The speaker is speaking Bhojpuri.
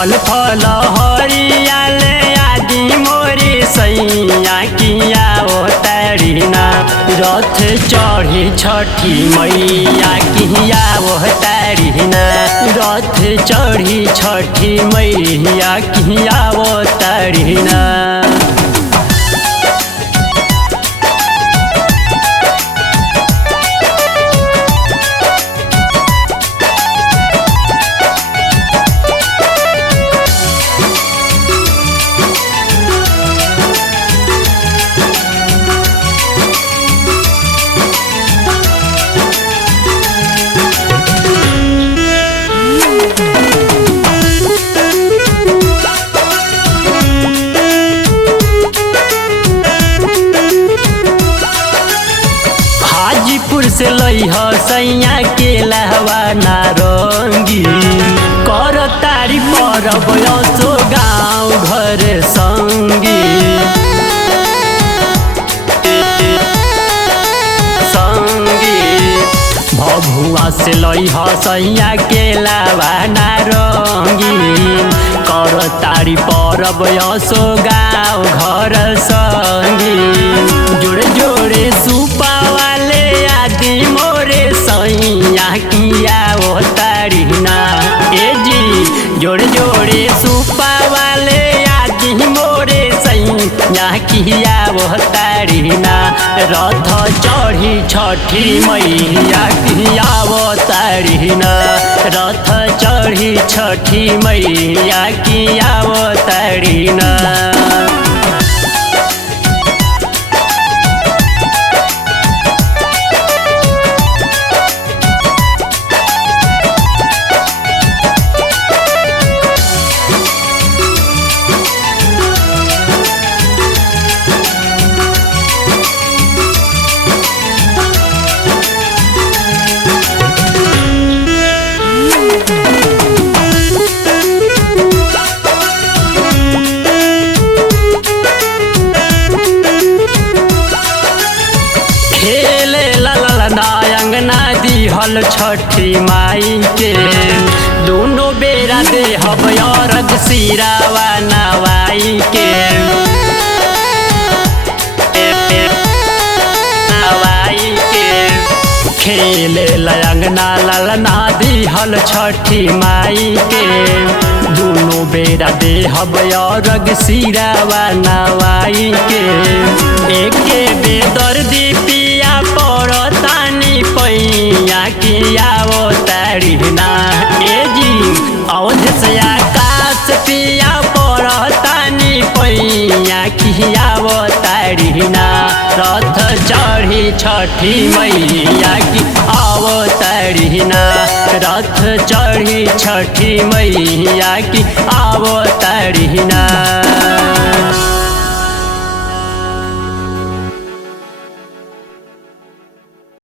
फल फल हरियाले आदि मोरे सैया किया ओ तारीना रथ चढ़ी छठी मैया किया ओ तारीना रथ चढ़ी छठी मैया किया ओ तारीना। हाजीपुर से लइह सैया के लहवा नारंगी कर तारी परब असो गाँव घर संगी भभुआ से लइह सैया के लहवा नारंगी कर तारी परब असो गाँव घर संगी जोड़े जोड़े सुपा मोरे सैया किया ओ तारीना ए जी जोड़े जोड़े सुपा वाले आदि मोरे सैया किया ओ तारीना रथ चढ़ी छठी मैया किया ओ तारीना रथ चढ़ी छठी मैया किया ओ तारीना। दिहल छठी माई के दोनों बेरा देहब अरग सिरावा नवाई के नवाई के खेले अंगना ललना दिहल छठी माई के दोनों बेरा देहब अरग सिरावा नवाई के एके बेदर्दी पिया पड़तानी पैया किया ओ तारीना ए जी अवध से आकाश पिया पड़तानी पैया किया ओ तारीना रथ चढ़ी छठी मैया की आओ तारीना रथ चढ़ी छठी मैया की आओ तारीना।